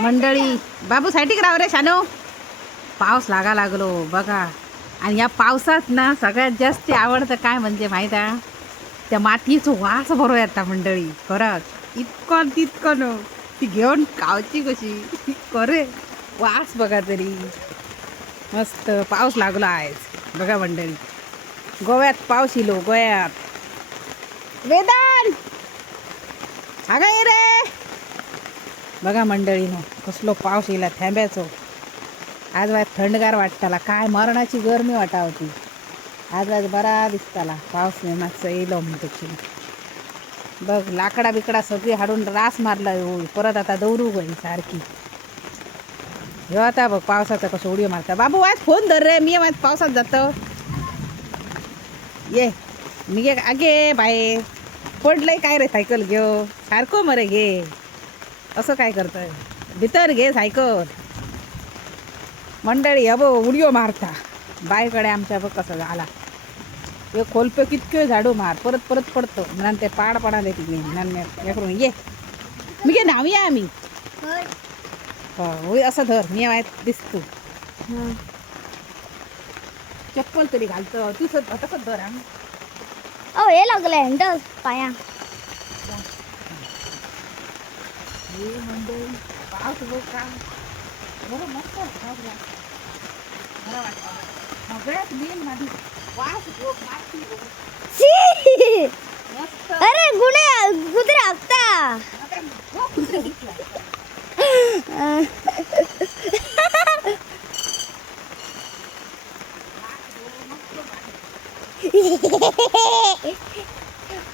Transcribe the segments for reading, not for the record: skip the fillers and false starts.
मंडळी बाबू सायटीक राव रे शानो. पाऊस लागा लागलो बघा. आणि या पावसात ना सगळ्यात जास्त आवडतं काय म्हणजे माहीत आहे, त्या मातीचं वास बरो येता मंडळी. खरंच इतकं तितकं न ती घेऊन कावची कशी करे वास बघा तरी. मस्त पाऊस लागला आहे बघा मंडळी. गोव्यात पाऊस इलो गोव्यात. वेदान हागा ये रे बघा मंडळीनो कसलो पाऊस येला थांब्याचो. आज वाज थंडगार वाटताला, काय मरणाची गरमी वाटा होती. आज वाज बरा दिसताला पाऊस मागचं येलो म्हणतो. बघ लाकडा बिकडा सगळी हाडून रास मारला होई. परत आता दौडू गई सारखी. ह्यो आता बघ पावसाचा कसं उडी मारता. बाबू आज फोन धर रे, मी आज पावसात जातो. ये मी गे आगे बाहेर पडलंय काय रे सायकल घेऊ सारखं मरे घे. असं काय करतंय, भितर घे सायकल. मंडळी अबो उडयो मारता बायकडे आमच्या बघ कसं झाला. हे खोलपे कितके झाडू मार परत परत पडतो म्हणून ते पाड पडाले तिकडे करून ये. मी घे नावया आम्ही होय असं धर मी दिसतो. चप्पल तरी घालतो तू तसंच धर. ओ हे लागलं हँडल पाया. हे मंडळी पाऊस बघ का बरं मस्त बरं वाटतं. सगळ्यात मेन माझी वास बघ माती बघ. मस्त अरे कुत्रे हगता.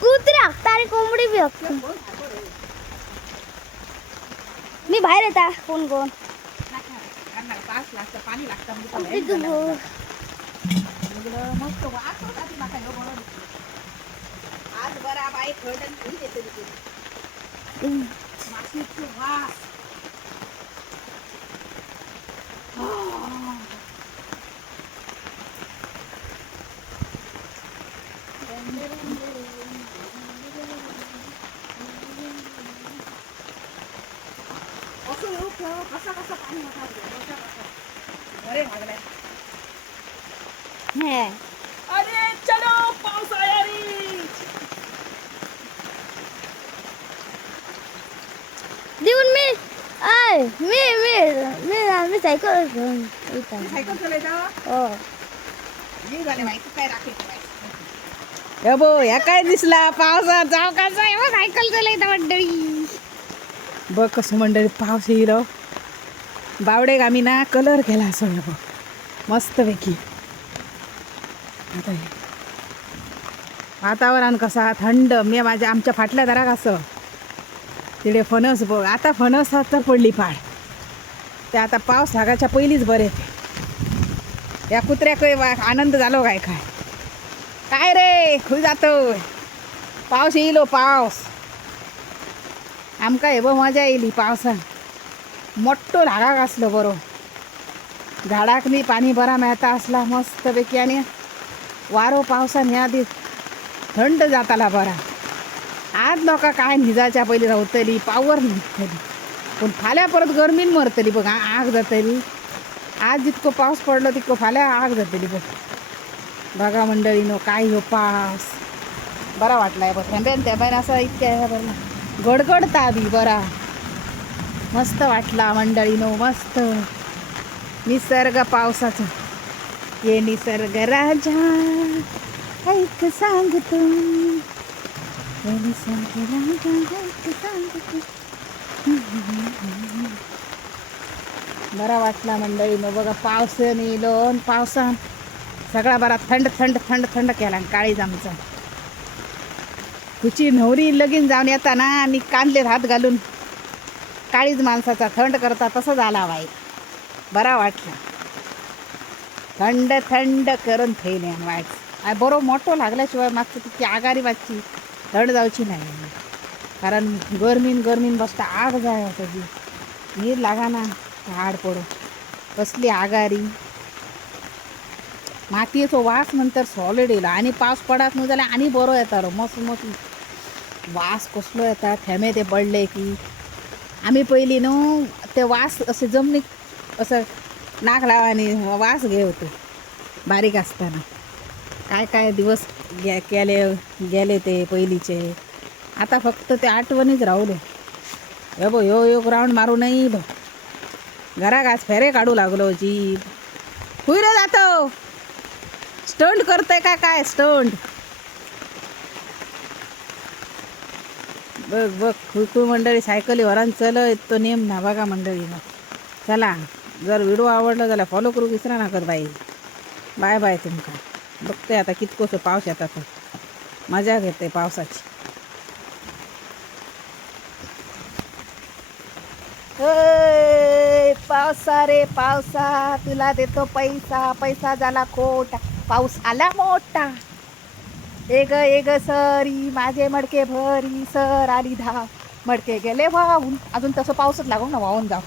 कुत्रे हगता आणि कोंबडी बी हगता. मी बाहेर येता कोण कोण पास लागतं पाणी लागतं मस्त वास होता ती माका ह्यो म्हणून. आज बरा बाई खरडण घरी देते तिथे मातीचं वास. कसा कसा पाणी होता अरे भागलाय. अरे चलो पाऊस आया रे. देऊन मी I me me me me cycle घेऊन येता. सायकल चालवता हो हे झाले माहिती काय राखे बो ह्या काय दिसला पावसात जाऊ का सायकल चालवता मंडळी. बघ कसं मंडळी पाऊस येईल. बावडेक आम्ही ना कलर केला असो बघ मस्तपैकी. आता वातावरण कसा थंड. मी माझ्या आमच्या फाटल्या दाराक असं तिथे फणस बघ. आता फणस तर पडली पाड ते आता पाऊस लागायच्या पहिलीच बरे. या कुत्र्याक आनंद झालो काय काय काय रे खुई जातो. पाऊस येईलो पाऊस आमका हे बघ मजा येयली पावसान. मोठ्ठो लागाक असलो बरो. झाडाक नी पाणी बरा मेळता असला मस्तपैकी. आणि वारो पावसान ह्या दीस थंड जाताला बरा. आज लोकां काय न्हिजाच्या पयलीं रावतली पावर न्हिजतली पण फाल्यां परत गरमीन मरतली बघ. आग जातली. आज जितको पाऊस पडलो तितको फाल्यां आग जातली बघ. बघा मंडळीनो काय ह्यो पाऊस बरा वाटलाय बघ. थेंब्यान थेंब्यान असं इतक्या बरं गडगडता बी बरा मस्त वाटला मंडळीनो. मस्त निसर्ग पावसाचा. ये निसर्ग राजा ऐक सांगतो. ये निसर्ग राजा ऐक सांगतो. बरा वाटला मंडळीनो बघा. पावसान येलो पावसान सगळा बरा थंड थंड थंड थंड केला. काळीज आमचा तुची नवरी लगीन जाऊन येताना आणि कांदलेत हात घालून काळीज माणसाचा थंड करता तसं झाला बाई. बरा वाटला थंड थंड करून थैने वाईट बरो मोठो लागल्याशिवाय मागचं तितकी आगारी वाटची थंड जावची नाही. कारण गरमीन बसता आग जाय त्याची नीर लागा ना हाड पडो कसली आगारी. मातयेचो वास नंतर सॉलिड येयला. आणि पावस पडात न्हू जाल्यार आनी बरो येता रो मस्त मस्त वास कसलो येता. थेंबे ते पडले की आम्ही पहिली न्हू ते वास असे जमिनीत असं नाक लावाने वास घे होते बारीक असताना. काय काय दिवस गेले ते पहिलीचे. आता फक्त ते आठवणीच राहुले. हे बो ह्यो ग्राउंड मारू नाही बघ. घरात आज फेरे काढू लागलो जी. हुई रे जातो स्टंट करतोय का काय स्टंट. बघ बघ खुळखुळ मंडळी सायकली वरान चलत तो नेम ना बघा मंडळी. चला जर व्हिडिओ आवडला जाल्यार फॉलो करूक विसरा नाकात बाई. बाय बाय तुमका. बघते आता कितकोसो पावस येता तो. मजा घेते पावसाची. पावसा रे पावसा तुला देतो पैसा. पैसा झाला खोटा पाऊस आला मोठा. एग सरी माझे मडके भरी सर आली धाव. मडके गेले वाहून. अजून तसं पावसच लागून ना वाहून जाव.